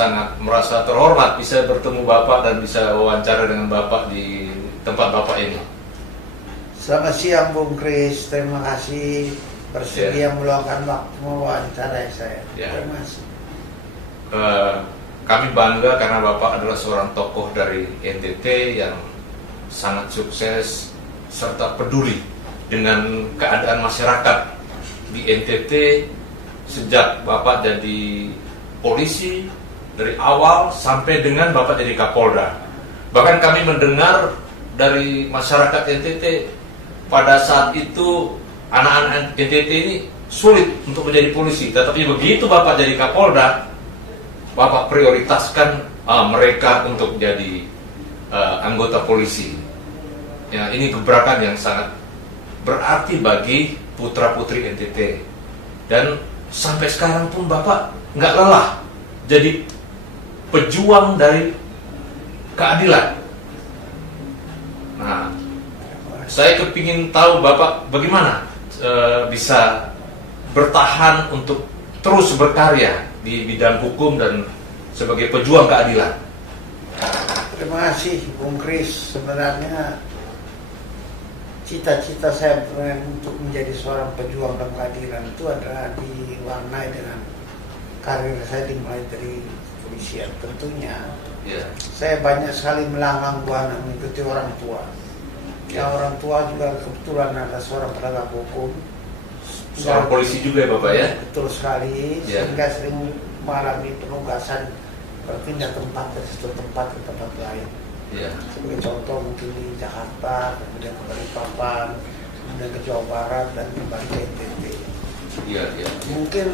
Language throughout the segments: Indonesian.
sangat merasa terhormat bisa bertemu Bapak dan bisa wawancara dengan Bapak di tempat Bapak ini. Selamat siang Bung Kris, terima kasih bersedia meluangkan waktu mewawancarai saya. Terima kasih. Kami bangga karena Bapak adalah seorang tokoh dari NTT yang sangat sukses serta peduli dengan keadaan masyarakat di NTT sejak Bapak jadi polisi dari awal sampai dengan Bapak jadi Kapolda. Bahkan kami mendengar dari masyarakat NTT pada saat itu anak-anak NTT ini sulit untuk menjadi polisi, tetapi begitu Bapak jadi Kapolda, Bapak prioritaskan mereka untuk jadi anggota polisi. Ya, ini gebrakan yang sangat berarti bagi putra-putri NTT. Dan sampai sekarang pun Bapak nggak lelah jadi pejuang dari keadilan. Nah, saya kepingin tahu Bapak bagaimana bisa bertahan untuk terus berkarya di bidang hukum dan sebagai pejuang keadilan. Terima kasih Bung Kris. Sebenarnya cita-cita saya untuk menjadi seorang pejuang dan keadilan itu adalah diwarnai dengan karir saya dimulai dari kepolisian. Tentunya saya banyak sekali melanglang buana mengikuti orang tua. Ya, orang tua juga kebetulan adalah seorang penegak hukum, seorang polisi juga ya Bapak ya? Betul sekali, sehingga sering mengalami penugasan berpindah tempat dari satu tempat ke tempat lain. Sebagai contoh mungkin di Jakarta, kemudian ke Balikpapan, kemudian ke Jawa Barat, dan kembali ke NTT. Mungkin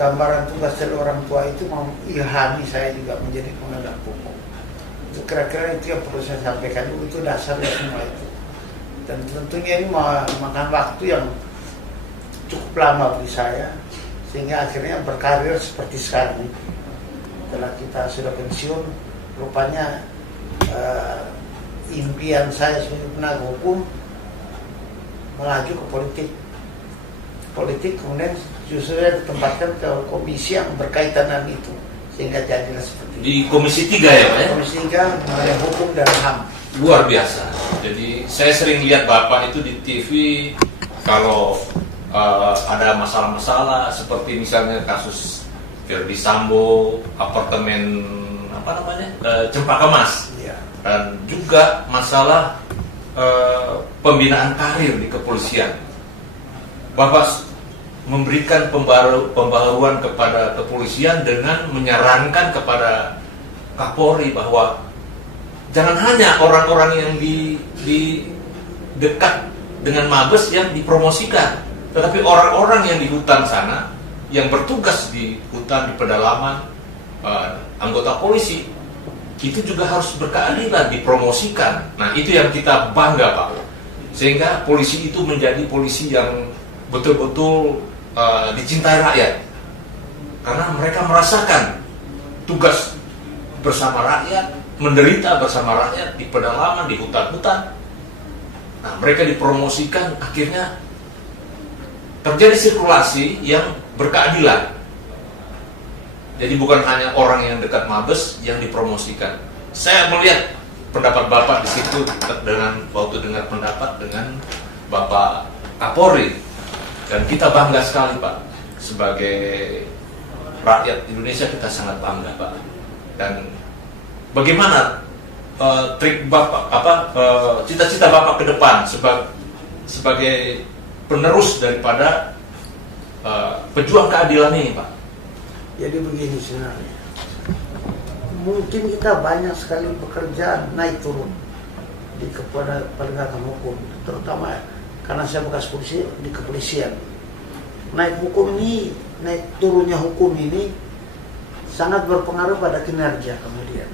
gambaran tugas dari orang tua itu mengilhami saya juga menjadi penegak hukum. Itu kira-kira itu yang perlu saya sampaikan dulu, itu dasarnya semua itu. Dan tentunya ini memakan waktu yang cukup lama bagi saya, sehingga akhirnya berkarir seperti sekarang ini. Setelah kita sudah pensiun, rupanya impian saya sebagai penegak hukum melaju ke politik, kemudian justru saya ditempatkan ke komisi yang berkaitan dengan itu, sehingga jadilah seperti itu. Di Komisi 3 ya Pak ya? Komisi 3 mengenai hukum dan HAM. Luar biasa. Jadi saya sering lihat Bapak itu di TV kalau ada masalah-masalah seperti misalnya kasus Verdi Sambo, apartemen Cempaka Mas, dan juga masalah pembinaan karir di kepolisian. Bapak memberikan pembaharuan kepada kepolisian dengan menyarankan kepada Kapolri bahwa jangan hanya orang-orang yang di dekat dengan Mabes yang dipromosikan, tetapi orang-orang yang di hutan sana, yang bertugas di hutan, di pedalaman, anggota polisi, itu juga harus berkeadilan, dipromosikan. Nah, itu yang kita bangga Pak, sehingga polisi itu menjadi polisi yang betul-betul dicintai rakyat, karena mereka merasakan tugas bersama rakyat, menderita bersama rakyat di pedalaman, di hutan-hutan. Nah, mereka dipromosikan, akhirnya terjadi sirkulasi yang berkeadilan. Jadi bukan hanya orang yang dekat Mabes yang dipromosikan. Saya melihat pendapat Bapak di situ dengan waktu dengar pendapat dengan Bapak Kapolri, dan kita bangga sekali Pak, sebagai rakyat Indonesia kita sangat bangga Pak. Dan bagaimana trik Bapak, cita-cita Bapak ke depan sebagai penerus daripada pejuang keadilan ini Pak? Jadi begini sebenarnya, mungkin kita banyak sekali bekerja naik turun di penegakan hukum, terutama karena saya bekas polisi di kepolisian. Naik turunnya hukum ini sangat berpengaruh pada kinerja kemudian.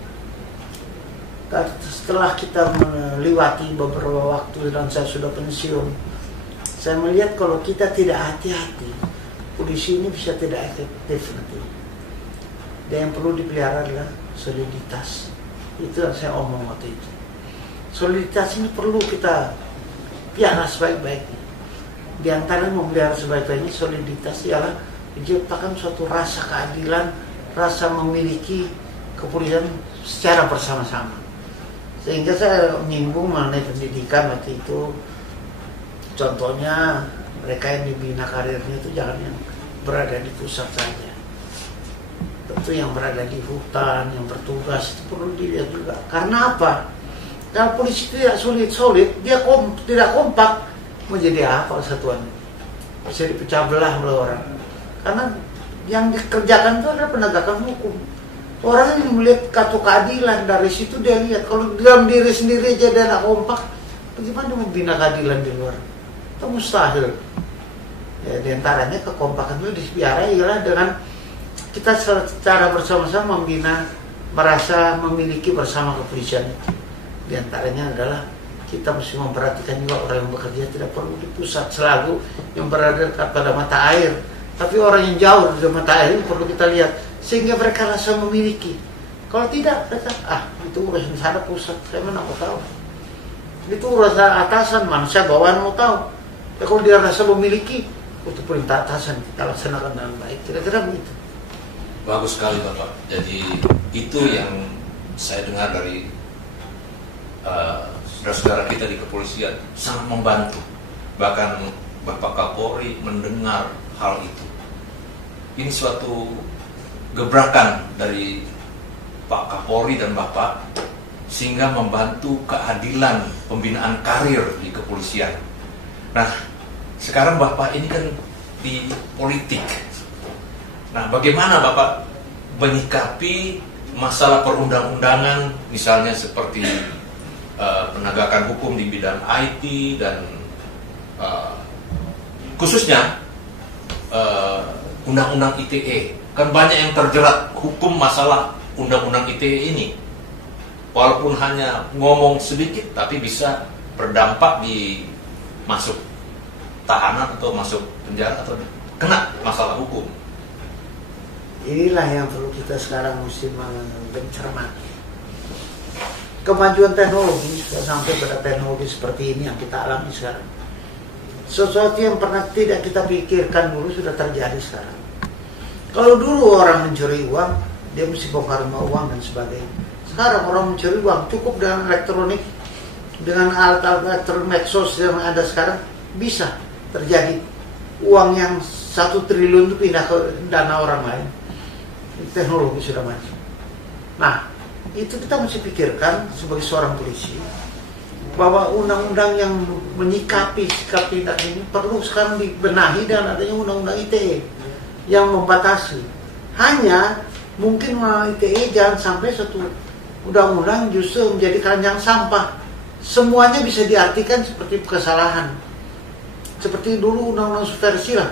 Setelah kita melewati beberapa waktu dan saya sudah pensiun, saya melihat kalau kita tidak hati-hati, polisi ini bisa tidak efektif nanti. Dan yang perlu dipelihara adalah soliditas. Itu yang saya omong waktu itu. Soliditas ini perlu kita piara sebaik-baiknya. Di antara memelihara sebaik-baiknya soliditas ialah menciptakan suatu rasa keadilan rasa memiliki kepolisian secara bersama-sama. Sehingga saya menyinggung mengenai pendidikan waktu itu. Contohnya mereka yang dibina karirnya itu jangan yang berada di pusat saja. Tentu yang berada di hutan, yang bertugas itu perlu dilihat juga. Karena apa? Kalau polisi tidak solid, dia tidak kompak, menjadi apa kesatuannya? Bisa dipecah belah oleh orang. Karena yang dikerjakan itu adalah penegakan hukum. Orang yang melihat kartu keadilan, dari situ dia lihat. Kalau dalam diri sendiri aja dia tidak kompak, bagaimana membina keadilan di luar? Itu mustahil. Ya, di antaranya kekompakan itu dipiara ialah dengan kita secara bersama-sama membina, merasa memiliki bersama kepolisian itu. Di antaranya adalah kita mesti memperhatikan juga orang yang bekerja tidak perlu di pusat selalu yang berada pada mata air. Tapi orang yang jauh dari mata air perlu kita lihat sehingga mereka rasa memiliki. Kalau tidak, mereka itu urusan sana pusat, saya mana mau tahu. Itu urusan atasan, manusia bawaan mau tahu. Ya, kalau dia rasa memiliki, itu perintah atasan kita laksanakan dengan baik. Kira-kira begitu. Bagus sekali Bapak. Jadi itu yang saya dengar dari saudara-saudara kita di kepolisian, sangat membantu. Bahkan Bapak Kapolri mendengar hal itu. Ini suatu gebrakan dari Pak Kapolri dan Bapak sehingga membantu keadilan pembinaan karir di kepolisian. Nah, sekarang Bapak ini kan di politik. Nah, bagaimana Bapak menyikapi masalah perundang-undangan, misalnya seperti penegakan hukum di bidang IT dan khususnya undang-undang ITE? Kan banyak yang terjerat hukum masalah undang-undang ITE ini. Walaupun hanya ngomong sedikit, tapi bisa berdampak di masuk tahanan atau masuk penjara atau kena masalah hukum. Inilah yang perlu kita sekarang mesti mencermati. Kemajuan teknologi sudah sampai pada teknologi seperti ini yang kita alami sekarang. Sesuatu yang pernah tidak kita pikirkan dulu sudah terjadi sekarang. Kalau dulu orang mencuri uang, dia mesti bongkar rumah uang dan sebagainya. Sekarang orang mencuri uang cukup dengan elektronik, dengan alat-alat elektronik medsos yang ada sekarang, bisa terjadi uang yang 1 triliun itu pindah ke dana orang lain. Teknologi sudah maju. Nah, itu kita mesti pikirkan sebagai seorang polisi bahwa undang-undang yang menyikapi sikap tindak ini perlu sekarang dibenahi dan adanya undang-undang ITE yang membatasi. Hanya mungkin ITE jangan sampai satu undang-undang justru menjadi keranjang sampah. Semuanya bisa diartikan seperti kesalahan. Seperti dulu undang-undang subversi lah.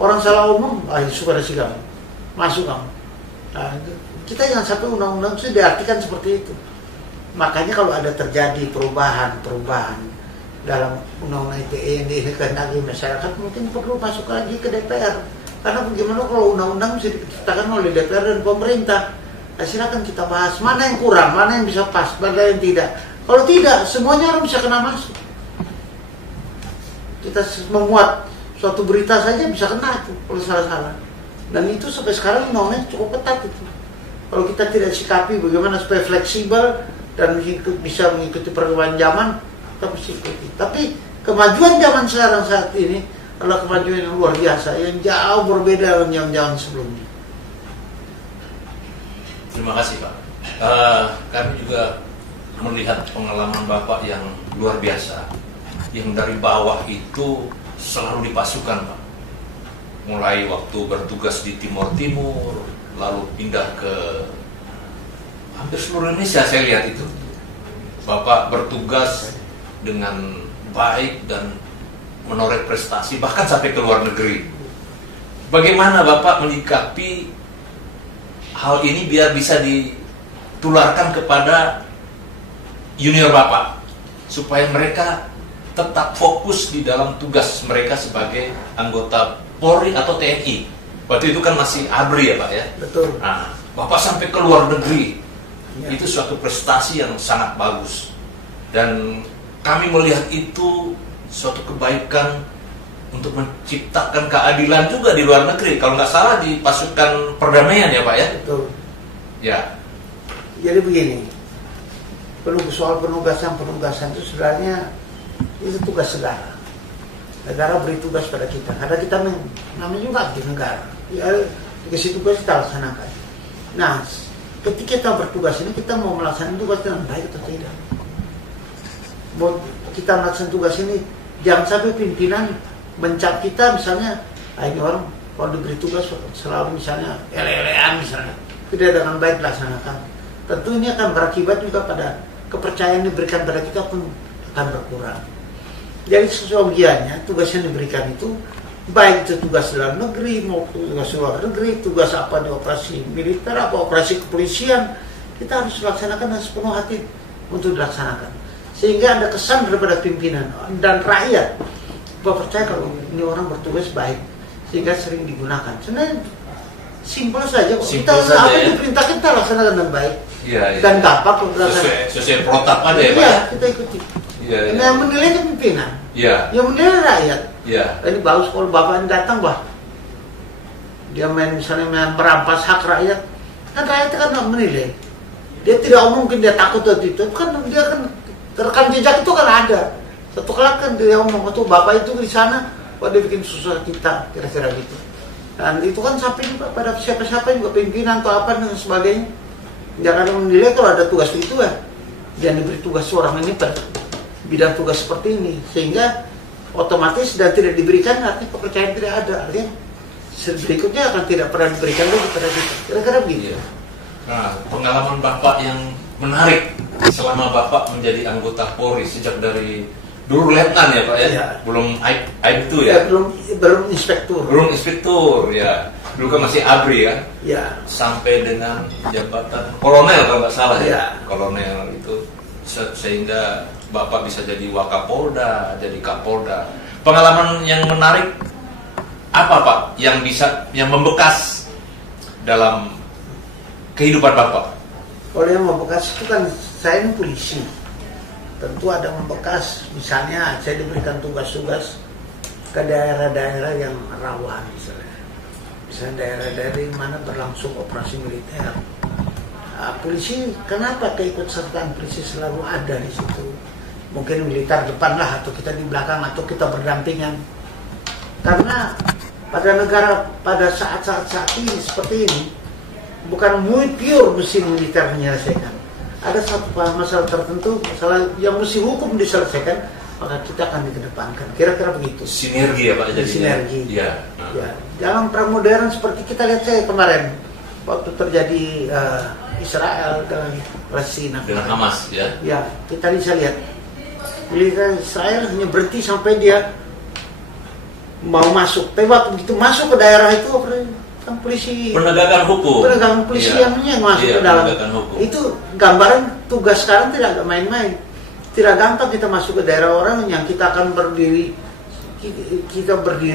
Orang salah umum, subversi kamu, masuk kamu. Nah, kita jangan sampai undang-undang itu diartikan seperti itu. Makanya kalau ada terjadi perubahan dalam undang-undang ITE yang dikehendaki masyarakat, mungkin perlu masuk lagi ke DPR. Karena bagaimana kalau undang-undang bisa diciptakan oleh DPR dan pemerintah? Nah, silakan kita bahas mana yang kurang, mana yang bisa pas, mana yang tidak. Kalau tidak, semuanya orang bisa kena masuk. Kita memuat suatu berita saja bisa kena itu kalau salah-salah. Dan itu sampai sekarang undang-undangnya cukup ketat itu. Kalau kita tidak sikapi bagaimana supaya fleksibel dan bisa mengikuti perkembangan zaman, kita mesti ikuti. Tapi kemajuan zaman sekarang saat ini adalah kemajuan yang luar biasa, yang jauh berbeda dengan zaman-zaman sebelumnya. Terima kasih Pak. Kami juga melihat pengalaman Bapak yang luar biasa, yang dari bawah itu selalu dipasukan Pak. Mulai waktu bertugas di Timur Timur, lalu pindah ke hampir seluruh Indonesia, saya lihat itu. Bapak bertugas dengan baik dan menoreh prestasi, bahkan sampai ke luar negeri. Bagaimana Bapak menyikapi hal ini biar bisa ditularkan kepada junior Bapak, supaya mereka tetap fokus di dalam tugas mereka sebagai anggota Polri atau TNI. Waktu itu kan masih ABRI ya Pak ya? Betul. Nah, Bapak sampai ke luar negeri. Ya. Itu suatu prestasi yang sangat bagus. Dan kami melihat itu suatu kebaikan untuk menciptakan keadilan juga di luar negeri. Kalau nggak salah di pasukan perdamaian ya Pak ya? Betul. Ya. Jadi begini, soal penugasan itu sebenarnya itu tugas negara. Negara beri tugas pada kita, karena kita namanya juga aktif negara. Ya, dikasih tugas kita laksanakan. Nah, ketika kita bertugas ini, kita mau melaksanakan tugas dengan baik atau tidak? Mau kita melaksanakan tugas ini, jangan sampai pimpinan mencap kita misalnya, ini orang kalau diberi tugas selalu misalnya ele-elean misalnya, tidak dengan baik dilaksanakan. Tentu ini akan berakibat juga pada kepercayaan yang diberikan pada kita pun akan berkurang. Jadi seyogianya tugas yang diberikan itu, baik itu tugas dalam negeri maupun tugas luar negeri, tugas apa di operasi militer, apa operasi kepolisian, kita harus laksanakan dengan sepenuh hati untuk dilaksanakan. Sehingga ada kesan daripada pimpinan dan rakyat bahwa percaya kalau ini orang bertugas baik, sehingga sering digunakan. Sebenarnya simpel saja, kita apa yang diperintah kita laksanakan dengan baik. Ya, dan gampang sesuai protap aja ya Pak. Iya, kita ikuti. Ya. Yang menilai kan pimpinan. Ya. Yang menilai rakyat. Ya. Ini bagus kalau bapak ini datang, bah, dia misalnya merampas hak rakyat, kan rakyat kan menilai. Dia tidak mungkin dia takut atau itu, kan dia kan rekam jejak itu kan ada. Satu kelak kan dia ngomong tuh bapak itu di sana, kok dia bikin susah kita, kira-kira gitu. Dan itu kan sampai juga pada siapa-siapa juga pimpinan atau apa dan sebagainya. Jangan menilai kalau ada tugas itu ya, jangan diberi tugas seorang ini pada bidang tugas seperti ini, sehingga otomatis dan tidak diberikan artinya kepercayaan tidak ada, artinya berikutnya akan tidak pernah diberikan lagi pada kita. Kira-kira begitu. Nah, pengalaman Bapak yang menarik selama Bapak menjadi anggota Polri sejak dari dulu letnan ya Pak ya, belum Aib itu ya, belum inspektur. Belum inspektur ya, dulu kan masih ABRI kan, ya. Sampai dengan jabatan kolonel kalau nggak salah ya, kolonel itu sehingga Bapak bisa jadi Wakapolda, jadi Kapolda. Pengalaman yang menarik apa Pak yang membekas dalam kehidupan Bapak? Kalau yang membekas itu kan saya ini polisi. Tentu ada membekas, misalnya saya diberikan tugas-tugas ke daerah-daerah yang rawan misalnya daerah-daerah di mana berlangsung operasi militer. Polisi, kenapa keikutsertaan polisi selalu ada di situ? Mungkin militer depan lah, atau kita di belakang, atau kita berdampingan. Karena pada negara pada saat-saat ini seperti ini, bukan pure mesin militer menyelesaikan. Ada satu masalah tertentu, masalah yang mesti hukum diselesaikan, maka kita akan dikedepankan. Kira-kira begitu. Sinergi ya Pak? Jadi sinergi. Ya. Ya. Dalam perang modern seperti kita lihat saya kemarin, waktu terjadi Israel dengan Palestina. Dengan Hamas ya? Ya, kita bisa lihat. Militer Israel hanya berhenti sampai dia mau masuk. Tapi waktu begitu masuk ke daerah itu, kan polisi penegakan hukum, polisi yang masuk ke dalam itu gambaran tugas sekarang tidak main-main, tidak gampang kita masuk ke daerah orang yang kita akan berdiri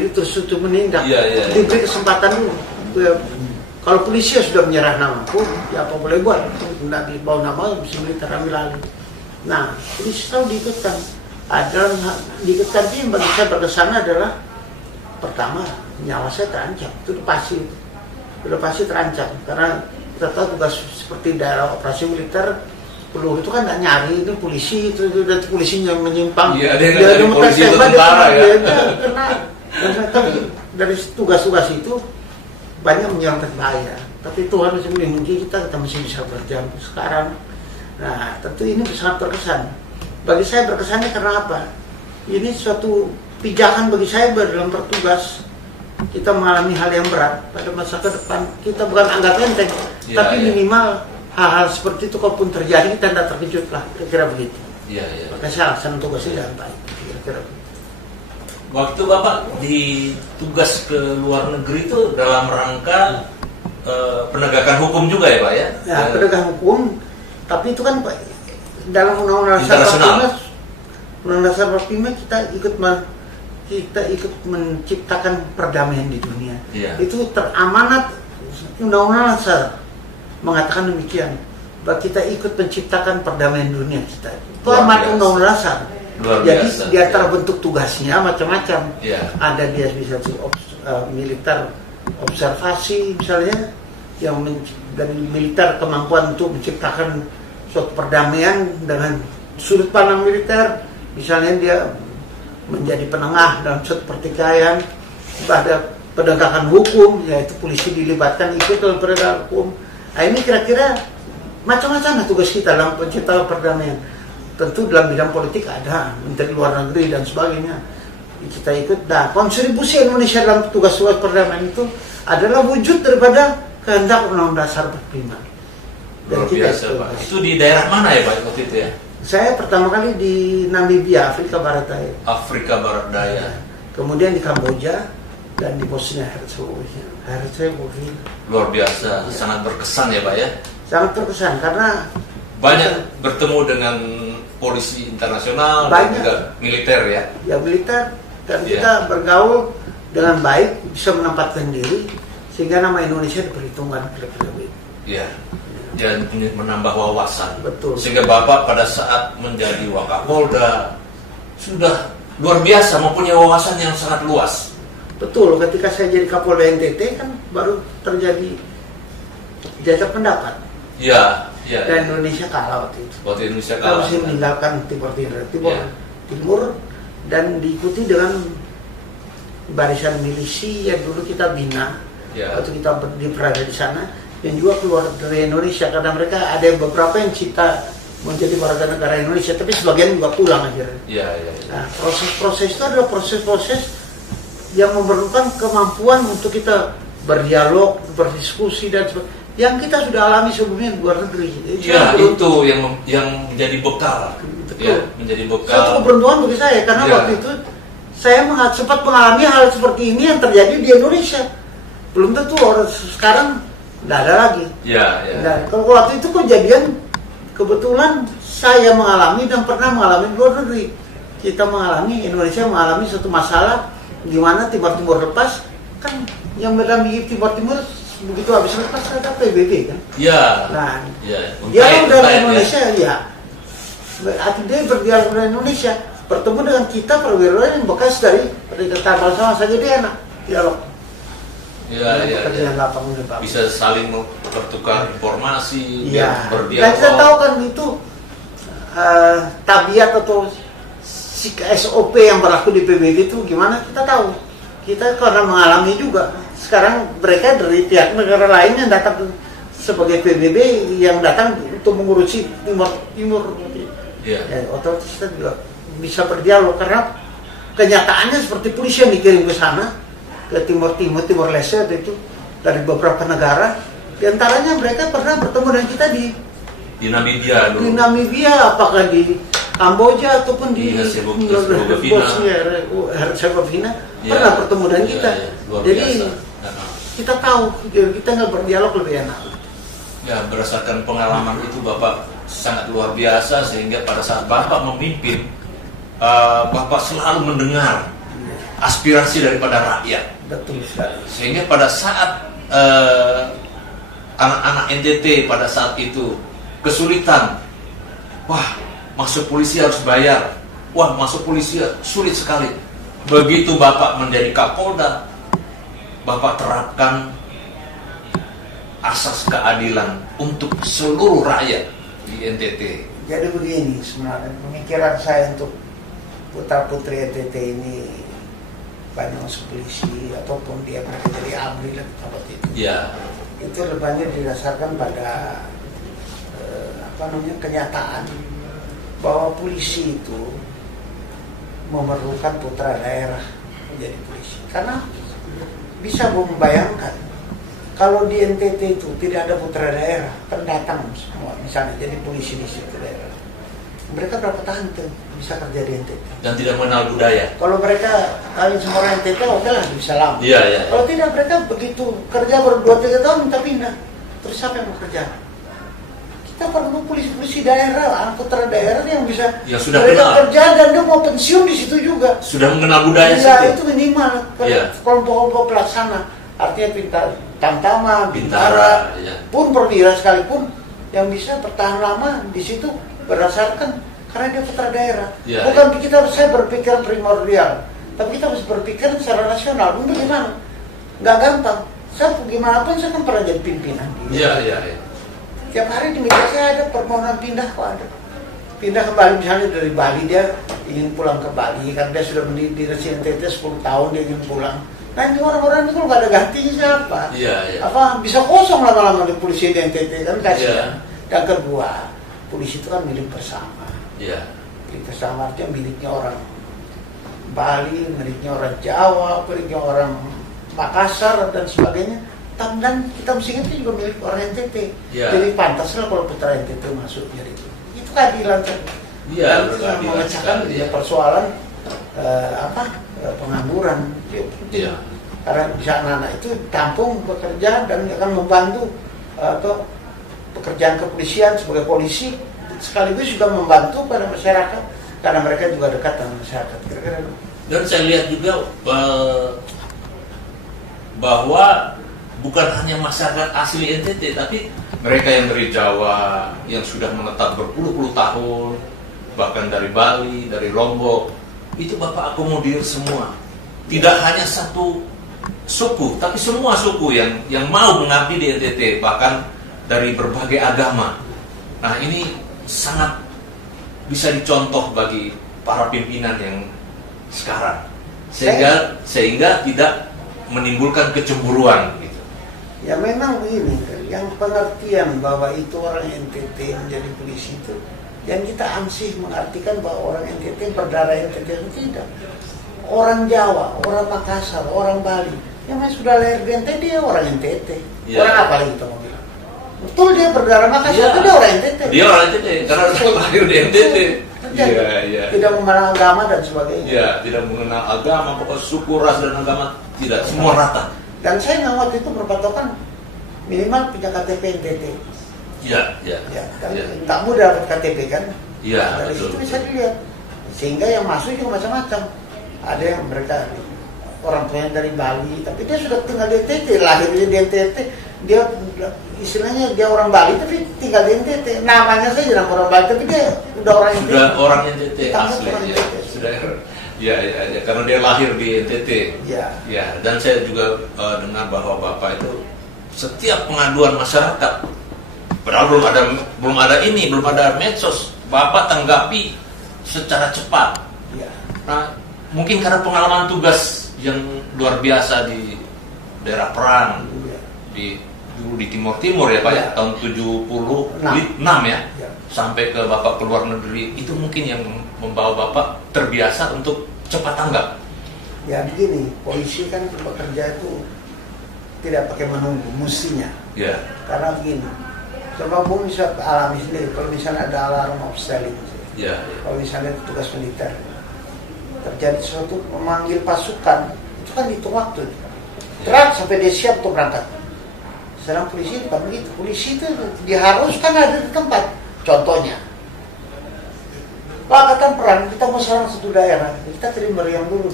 terus untuk menindak, diberi kesempatan dulu. Kalau polisi sudah menyerah namaku, ya apa boleh buat, tidak dibawa nama bisa militer ambil alih. Nah, polisi selalu diikutkan. Diikutkan ini bagi saya berkesan adalah pertama nyawa saya terancam, itu pasti terancam karena kita tahu tugas seperti daerah operasi militer peluru itu kan nggak nyari, ini polisi itu polisinya menyimpang, dia polisi itu tentara ya. Karena dari tugas-tugas itu banyak menyerang bahaya, tapi Tuhan masih melindungi kita masih bisa berjalan sekarang. Nah, tentu ini sangat berkesan. Bagi saya berkesannya karena apa? Ini suatu pijakan bagi saya dalam bertugas. Kita mengalami hal yang berat pada masa ke depan, kita bukan anggap enteng, tapi minimal hal-hal seperti itu kalaupun terjadi kita tidak terkejut lah, kira-kira begitu. Maka saya laksanakan tugasnya dengan baik, kira-kira begitu. Waktu Bapak ditugas ke luar negeri itu dalam rangka penegakan hukum juga ya Pak ya? Ya, penegakan hukum, tapi itu kan dalam Undang-Undang Dasar 45 kita ikut menciptakan perdamaian di dunia. Itu teramanat Undang-Undang Dasar mengatakan demikian, bahwa kita ikut menciptakan perdamaian dunia kita. Itu amanat Undang-Undang Dasar. Luar Jadi biasa. dia terbentuk tugasnya macam-macam. Ya. Ada dia bisa militer observasi misalnya, yang dari militer kemampuan untuk menciptakan suatu perdamaian dengan sudut pandang militer. Misalnya dia menjadi penengah dalam suatu pertikaian. Ada penegakan hukum, yaitu polisi dilibatkan ikut dalam penegakan hukum. Nah, ini kira-kira macam-macam tugas kita dalam penciptaan perdamaian. Tentu dalam bidang politik ada Menteri Luar Negeri dan sebagainya, kita ikut. Nah, kontribusi Indonesia dalam tugas-tugas perdamaian itu adalah wujud daripada kehendak Undang-Undang Dasar 45. Luar biasa, Pak. Itu di daerah mana ya, Pak, waktu itu ya? Saya pertama kali di Namibia, Afrika Barat Daya. Afrika Barat Daya. Kemudian di Kamboja dan di Bosnia Herzegovina. Luar biasa, sangat berkesan ya, Pak ya? Sangat terkesan karena banyak bertemu dengan polisi internasional dan juga militer ya. Ya militer, dan kita bergaul dengan baik, bisa menempatkan diri sehingga nama Indonesia diperhitungkan lebih. Ya. Dan menambah wawasan. Betul. Sehingga Bapak pada saat menjadi Wakapolda sudah luar biasa, mempunyai wawasan yang sangat luas. Betul, ketika saya jadi Kapolda NTT kan baru terjadi jajak pendapat. Ya. Dan Indonesia kalah waktu itu. Waktu Indonesia Kita kalah. mesti meninggalkan Timur dan diikuti dengan barisan milisi yang dulu kita bina. Waktu kita berada di sana, dan juga keluar dari Indonesia karena mereka ada beberapa yang cita menjadi warga negara Indonesia, tapi sebagian juga pulang akhirnya. Nah, proses-proses itu adalah proses-proses yang memerlukan kemampuan untuk kita berdialog, berdiskusi dan sebagainya, yang kita sudah alami sebelumnya di luar negeri. Itu yang menjadi bekal. Ya, menjadi bekal. Satu keberuntungan bagi saya karena waktu itu saya sempat mengalami hal seperti ini yang terjadi di Indonesia. Belum tentu orang sekarang nggak ada lagi. Nah, kalau waktu itu kejadian kebetulan saya mengalami dan pernah mengalami di luar negeri. Indonesia mengalami suatu masalah di mana Timur lepas, kan yang berada di Timur begitu habis lepas ada PBB kan. Nah, dia dari Indonesia akhirnya berdialog dengan Indonesia, bertemu dengan kita perwira yang bekas dari Kapal sama saja dia enak dialog. Bisa saling bertukar informasi, berdialog. Dan kita tahu kan itu tabiat atau SOP yang berlaku di PBB itu gimana, kita tahu. Kita karena mengalami juga. Sekarang mereka dari pihak negara lain yang datang sebagai PBB yang datang untuk mengurusi Timur. Otomatis kita juga bisa berdialog karena kenyataannya seperti polisi yang dikirim ke sana, ke Timur Leste itu dari beberapa negara. Di antaranya mereka pernah bertemu dengan kita di Namibia dulu. Di Namibia, apakah di Kamboja ataupun di Herzegovina pernah bertemu dengan kita. Jadi kita tahu, kita nggak berdialog lebih enak. Berdasarkan pengalaman itu Bapak sangat luar biasa, sehingga pada saat Bapak memimpin, Bapak selalu mendengar aspirasi daripada rakyat. Betul sekali. Sehingga pada saat anak-anak NTT pada saat itu kesulitan, masuk polisi harus bayar, masuk polisi sulit sekali. Begitu Bapak menjadi Kapolda, Bapak terapkan asas keadilan untuk seluruh rakyat di NTT. Jadi begini sebenarnya pemikiran saya untuk putra-putri NTT ini, banyak masuk polisi ataupun dia mereka jadi ABRI dan seperti itu. Itu lebih didasarkan pada kenyataan bahwa polisi itu memerlukan putra daerah menjadi polisi. Karena bisa membayangkan kalau di NTT itu tidak ada putra daerah, pendatang semua misalnya jadi polisi di situ daerah, mereka berapa tahun tuh bisa kerja di NTT dan tidak mengenal budaya. Kalau mereka kalian semua orang NTT oke lah bisa lama. Kalau tidak, mereka begitu kerja baru 2-3 tahun minta pindah. Terus siapa yang mau kerja? Kita perlu polisi-polisi daerah, anak putra daerah yang bisa mereka kerja dan dia mau pensiun di situ juga. Sudah mengenal budaya itu minimal. Kelompok-kelompok pelaksana, artinya Tamtama, Bintara, pun perwira sekalipun yang bisa bertahan lama di situ berdasarkan karena dia putra daerah. Ya, Bukan saya berpikir primordial, tapi kita harus berpikir secara nasional. Untuk gimana? Nggak gampang. Saya gimana pun saya kan pernah jadi pimpinan. Iya. Tiap hari di media saya ada permohonan pindah kok ada. Pindah kembali misalnya dari Bali, dia ingin pulang ke Bali karena dia sudah di Resi NTT 10 tahun dia ingin pulang. Nah ini orang-orang itu kalau nggak ada gantinya siapa? Iya. Apa bisa kosong lama-lama di polisi di NTT kan kasihan. Iya. Dan kedua, polisi itu kan milik bersama. Iya. Milik bersama artinya miliknya orang Bali, miliknya orang Jawa, miliknya orang Makassar dan sebagainya. Dan kita mesti ingat itu juga milik orang NTT. Ya. Jadi pantaslah kalau putra NTT masuk jadi itu. Itu keadilan kan. Iya. Dan memecahkan persoalan pengangguran. Iya. Karena bisa anak-anak itu tampung bekerja dan akan membantu pekerjaan kepolisian sebagai polisi, sekaligus juga membantu pada masyarakat karena mereka juga dekat dengan masyarakat. Kira-kira. Dan saya lihat juga bahwa bukan hanya masyarakat asli NTT, tapi mereka yang dari Jawa, yang sudah menetap berpuluh-puluh tahun, bahkan dari Bali, dari Lombok, itu Bapak akomodir semua. Tidak hanya satu suku, tapi semua suku yang mau mengabdi di NTT, bahkan dari berbagai agama. Nah ini sangat bisa dicontoh bagi para pimpinan yang sekarang, sehingga tidak menimbulkan kecemburuan gitu. Ya memang begini, yang pengertian bahwa itu orang NTT menjadi polisi itu, yang kita ansih mengartikan bahwa orang NTT berdarah NTT itu tidak. Orang Jawa, orang Makassar, orang Bali, yang sudah lahir di NTT dia orang NTT. Ya. Orang apa lagi kita mau bilang? Betul dia berdarah Makassar, itu dia orang NTT. Dia orang NTT karena lahir di NTT. Iya. Tidak mengenal agama dan sebagainya. Iya, tidak mengenal agama, pokok suku, ras dan agama tidak, semua rata. Dan saya waktu itu berpatokan minimal punya KTP NTT. Iya. Kan tak mudah dapat KTP kan. Iya. Dari situ bisa dilihat. Sehingga yang masuk juga macam-macam. Ada yang mereka orang tuanya dari Bali, tapi dia sudah tinggal di NTT, lahirnya di NTT, dia istilahnya dia orang Bali tapi tinggal di NTT. Namanya saja nama orang Bali, tapi dia udah orang NTT. Sudah orang NTT asli. Orang ya. NTT. Sudah. Ya, karena dia lahir di NTT. Ya, dan saya juga dengar bahwa Bapak itu setiap pengaduan masyarakat, padahal belum ada medsos, Bapak tanggapi secara cepat. Ya. Nah, mungkin karena pengalaman tugas yang luar biasa di daerah perang dulu di Timur ya Pak ya, tahun 76 ya, sampai ke Bapak ke luar negeri, itu mungkin yang membawa Bapak terbiasa untuk cepat tanggap. Ya begini, polisi kan bekerja itu tidak pakai menunggu, mestinya. Ya. Karena begini, coba Bung bisa alami sendiri, kalau misalnya ada alarm obstelin, kalau misalnya tugas militer, terjadi sesuatu memanggil pasukan, itu kan hitung waktu. Terat sampai dia siap untuk berangkat. Sedang polisi bukan begitu. Polisi itu diharuskan ada di tempat. Contohnya, Angkatan Perang kita mau serang satu daerah, kita kirim meriam dulu.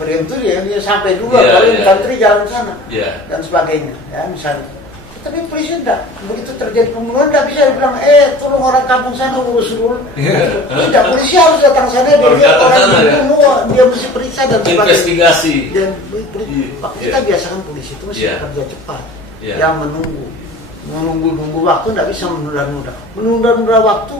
Meriam itu dia sampai dulu, baru infanteri jalan sana dan sebagainya. Ya misalnya. Tapi polisi tidak. Begitu terjadi pembunuhan tidak bisa bilang, tolong orang kampung sana urus dulu. Tidak, polisi harus datang sana, dia lihat orang dibunuh, dia mesti periksa dan sebagainya. Investigasi. Dan kita biasakan polisi itu mesti bekerja cepat. Yang menunggu waktu tidak bisa menunda-nunda. Menunda-nunda waktu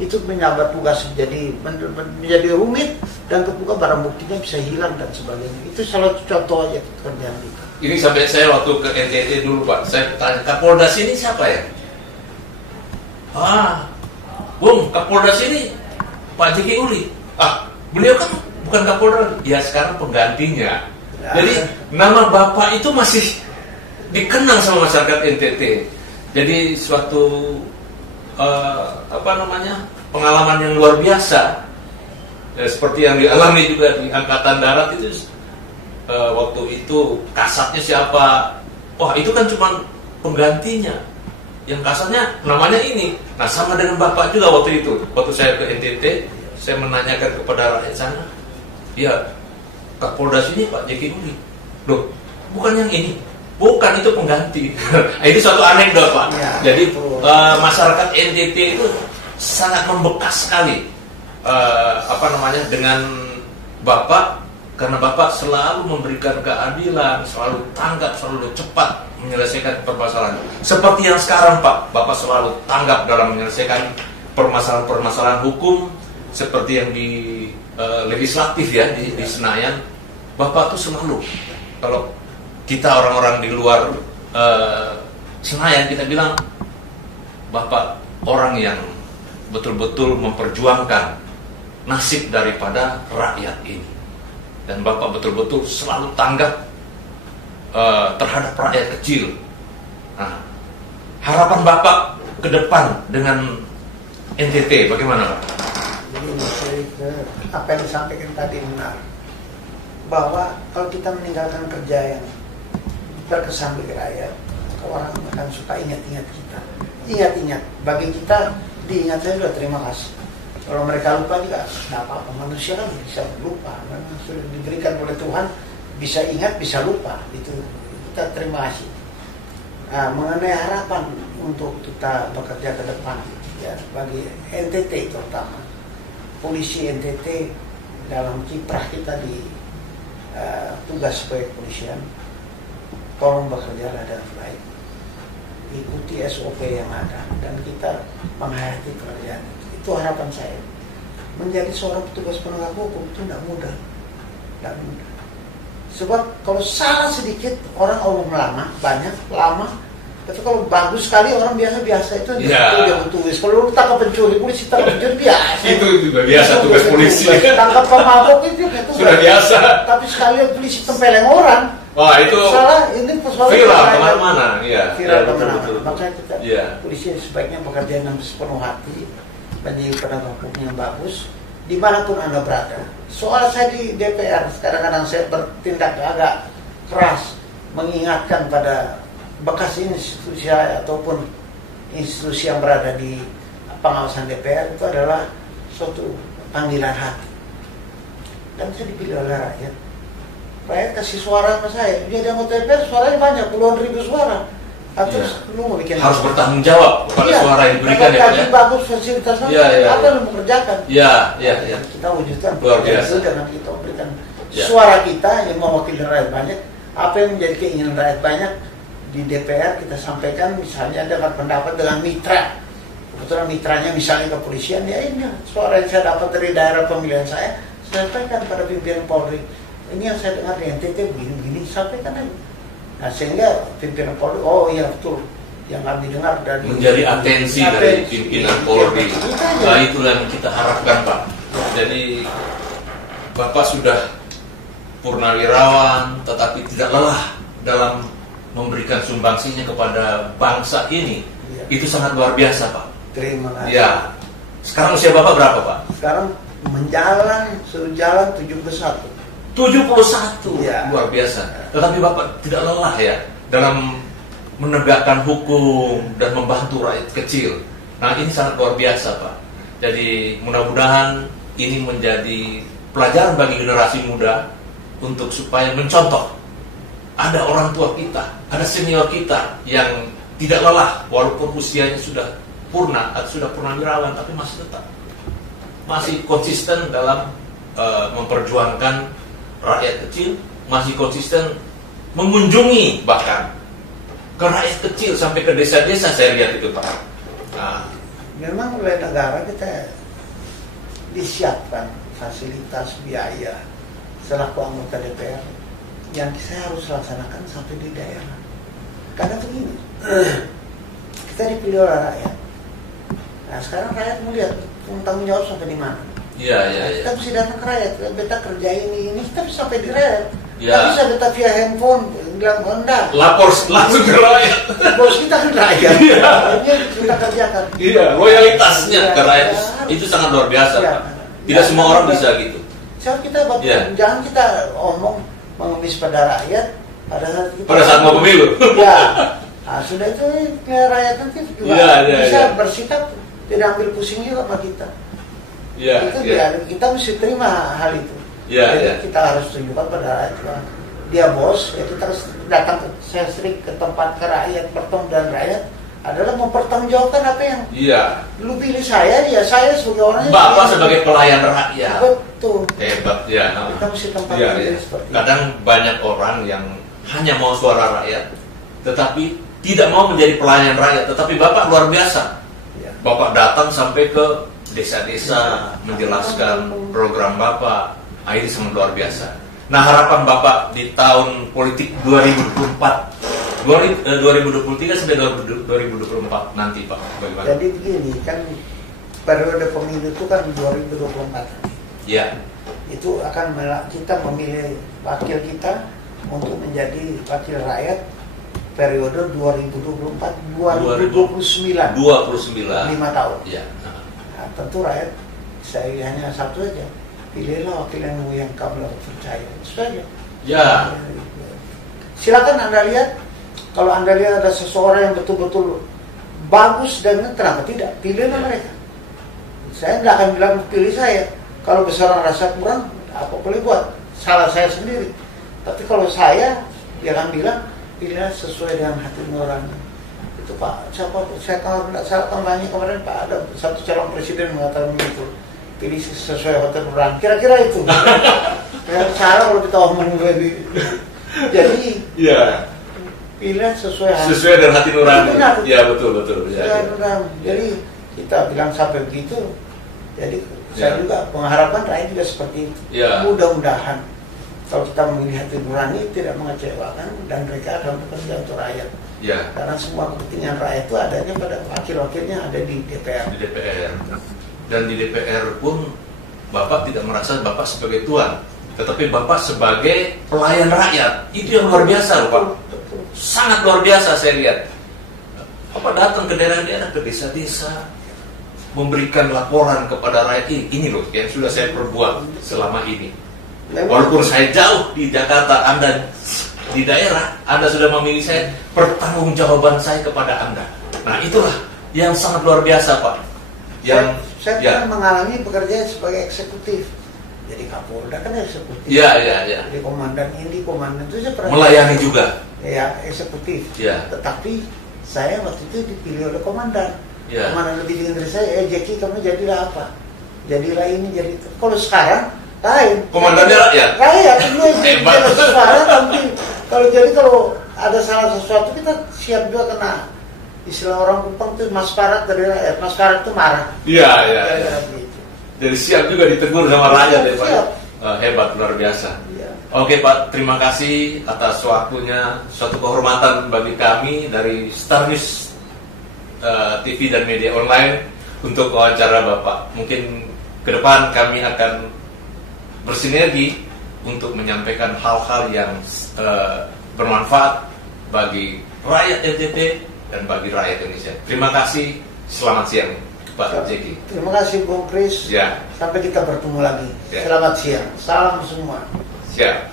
itu menyambat tugas menjadi rumit dan kebuka barang buktinya bisa hilang dan sebagainya. Itu salah satu contoh aja kerjaan kita. Ini sampai saya waktu ke NTT dulu Pak, saya tanya Kapolda sini siapa ya? Bung, Kapolda sini Pak Jeki Uli. Beliau kan bukan Kapolda, ya sekarang penggantinya. Jadi nama Bapak itu masih dikenang sama masyarakat NTT. Jadi suatu pengalaman yang luar biasa, seperti yang dialami juga di Angkatan Darat itu. Waktu itu kasatnya siapa? Wah itu kan cuma penggantinya. Yang kasatnya namanya ini. Nah sama dengan Bapak juga waktu itu. Waktu saya ke NTT, saya menanyakan kepada rakyat sana, ya Kapolda sini Pak Jeki Uli. Loh, bukan yang ini. Bukan, itu pengganti. Itu suatu anekdot Pak. Jadi masyarakat NTT itu sangat membekas sekali dengan Bapak, karena Bapak selalu memberikan keadilan, selalu tanggap, selalu cepat menyelesaikan permasalahan. Seperti yang sekarang Pak, Bapak selalu tanggap dalam menyelesaikan permasalahan hukum, seperti yang di legislatif ya di Senayan. Bapak tuh selalu, kalau kita orang-orang di luar Senayan, kita bilang Bapak orang yang betul-betul memperjuangkan nasib daripada rakyat ini, dan Bapak betul-betul selalu tanggap terhadap rakyat kecil. Nah, harapan Bapak ke depan dengan NTT bagaimana Pak? Jadi apa yang disampaikan tadi benar, bahwa kalau kita meninggalkan kerja yang berkesan bagi rakyat, orang akan suka ingat-ingat kita. Ingat-ingat, bagi kita diingat saya sudah terima kasih. Kalau mereka lupa juga tidak apa-apa, manusia kan bisa lupa, memang sudah diberikan oleh Tuhan, bisa ingat, bisa lupa, itu kita terima kasih. Nah, mengenai harapan untuk kita bekerja ke depan, ya, bagi NTT terutama, polisi NTT dalam kiprah kita di tugas sebagai kepolisian, tolong bekerjalah dengan baik, ikuti SOP yang ada, dan kita menghayati pekerjaan. Itu harapan saya. Menjadi seorang petugas penegak hukum itu tidak mudah, tidak mudah. Sebab kalau salah sedikit orang banyak lama. Tapi kalau bagus sekali orang biasa itu dia tulis. Kalau lu tangkap pencuri, polisi tangkap pencuri biasa. Itu juga biasa tugas polisi. Tangkap pemabuk itu sudah biasa. Tapi sekali polisi tempeleng orang. Wah, itu salah, ini persoalan viral kemana-mana. Iya. Viral kemana-mana. Makanya kita polisi sebaiknya bekerja dengan sepenuh hati, menjadi penegak hukum yang bagus dimanapun Anda berada. Soal saya di DPR, kadang-kadang saya bertindak agak keras mengingatkan pada bekas institusi ataupun institusi yang berada di pengawasan DPR, itu adalah suatu panggilan hati. Dan saya dipilih oleh rakyat. Rakyat kasih suara sama saya. Jadi anggota DPR suaranya banyak, puluhan ribu suara. Atau lu mau bikin harus bertanggung jawab kepada suara yang diberikan ya. Kalau bagus fasilitasnya, apa yang mau kerjakan? Kita wujudkan luar biasa dengan kita berikan suara kita yang mewakili rakyat banyak. Apa yang menjadi keinginan rakyat banyak di DPR kita sampaikan, misalnya dengan pendapat dengan mitra. Kebetulan mitranya misalnya kepolisian, ya ini suara yang saya dapat dari daerah pemilihan saya sampaikan pada pimpinan Polri. Ini yang saya dengar di NTT begini-begini, sampaikan aja. Nah, sehingga pimpinan Polri, oh iya betul, yang kami dengar dari menjadi atensi dari pimpinan Polri. Nah, itulah yang kita harapkan Pak. Jadi Bapak sudah purnawirawan, tetapi tidak lelah dalam memberikan sumbangsinya kepada bangsa ini. Itu sangat luar biasa Pak. Terima kasih. Ya. Sekarang usia Bapak berapa Pak? Sekarang sejalan 71. 71, luar biasa. Tetapi Bapak tidak lelah ya dalam menegakkan hukum dan membantu rakyat kecil. Nah, ini sangat luar biasa Pak. Jadi mudah-mudahan ini menjadi pelajaran bagi generasi muda untuk supaya mencontoh. Ada orang tua kita, ada senior kita yang tidak lelah walaupun usianya sudah purna atau sudah purnawirawan, tapi masih konsisten dalam memperjuangkan rakyat kecil, masih konsisten mengunjungi bahkan ke rakyat kecil sampai ke desa-desa. Saya lihat itu Pak. Nah, memang oleh negara kita disiapkan fasilitas biaya selaku anggota DPR yang saya harus laksanakan sampai di daerah. Karena begini, kita dipilih oleh rakyat. Nah, sekarang rakyat melihat tanggung jawab sampai di mana. Kita mesti datang ke rakyat, beta kerja ini kita bisa sampai di rakyat. Kita bisa beta via handphone, bilang enggak. Lapor langsung ke rakyat. Bos kita ke rakyat. Ini kita kerjakan. Loyalitasnya ke rakyat itu sangat luar biasa Pak. Tidak semua orang bisa gitu. Jangan kita omong mengemis pada rakyat pada saat mau pemilu. Sudah itu rakyat nanti juga bisa bersikap, tidak ambil pusing juga sama kita. Kita mesti terima hal itu. Jadi kita harus tunjukkan pada rakyat, dia bos, ya kita harus datang. Saya sering ke tempat ke rakyat, bertemu dengan rakyat, adalah mempertanggungjawabkan apa yang lu pilih saya, ya saya sebagai orang yang Bapak sebagai pelayan rakyat. Betul. Hebat ya. Kita mesti tempatkan seperti kadang banyak orang yang hanya mau suara rakyat, tetapi tidak mau menjadi pelayan rakyat. Tetapi Bapak luar biasa. Bapak datang sampai ke desa-desa menjelaskan program Bapak. Ini sangat luar biasa. Nah, harapan Bapak di tahun politik 2023 sampai 2024 nanti, Pak, bagaimana? Jadi begini, kan periode pemilu itu kan 2024. Ya. Itu akan kita memilih wakil kita untuk menjadi wakil rakyat periode 2024-2029. 5 tahun. Ya. Nah, tentu rakyat saya hanya satu saja. Pilihlah wakil yang kamu percaya. Itu saja. Ya. Silakan Anda lihat. Kalau Anda lihat ada seseorang yang betul-betul bagus dan kenapa tidak? Pilihlah mereka. Saya nggak akan bilang pilih saya. Kalau seseorang rasa kurang, apa boleh buat? Salah saya sendiri. Tapi kalau saya, dia akan bilang pilihlah sesuai dengan hati nurani. Itu Pak, siapa? Saya tambahnya kemarin Pak, ada satu calon presiden mengatakan begitu. Pilih sesuai hati nurani. Kira-kira itu. Cara kalau kita omong lebih. Jadi. Ya. Pilih sesuai dengan hati nurani. Ya, betul. Ya. Jadi kita bilang sampai begitu. Jadi saya juga mengharapkan rakyat juga seperti itu. Ya. Mudah-mudahan kalau kita memilih hati nurani tidak mengecewakan dan mereka akan bekerja untuk rakyat. Ya. Karena semua kepentingan rakyat itu adanya pada wakil-wakilnya ada di DPR. Di DPR. Dan di DPR pun Bapak tidak merasa Bapak sebagai tuan, tetapi Bapak sebagai pelayan rakyat. Itu yang luar biasa, Pak. Sangat luar biasa saya lihat. Bapak datang ke daerah-daerah, ke desa-desa, memberikan laporan kepada rakyat ini loh yang sudah saya perbuat selama ini. Walaupun saya jauh di Jakarta, Anda di daerah, Anda sudah memilih saya, pertanggungjawaban saya kepada Anda. Nah, itulah yang sangat luar biasa, Pak. Yang saya mengalami pekerjaan sebagai eksekutif. Jadi Kapolda kan eksekutif. Iya. Jadi komandan ini, komandan itu saya pernah melayani juga. Ya, eksekutif. Ya. Tetapi saya waktu itu dipilih oleh komandan. Ya. Komandan lebih tinggi dari saya, Jackie kamu jadilah apa? Jadilah ini, jadi. Kalau sekarang lain. Komandannya rakyat. Rakyat itu hebat. Sekarang nanti kalau ada salah sesuatu kita siap juga kena. Istilah orang Kupang itu masparat dari rakyat. Masparat itu marah. Iya. Jadi siap juga ditegur sama rakyat ya, Pak. Hebat, luar biasa. Ya. Oke Pak, terima kasih atas waktunya. Suatu kehormatan bagi kami dari Star News TV dan media online untuk wawancara Bapak. Mungkin ke depan kami akan bersinergi untuk menyampaikan hal-hal yang bermanfaat bagi rakyat NTT dan bagi rakyat Indonesia. Terima kasih, selamat siang Pak Jeki. Terima kasih Bung Kris. Ya. Sampai kita bertemu lagi. Ya. Selamat siang. Salam semua. Siap.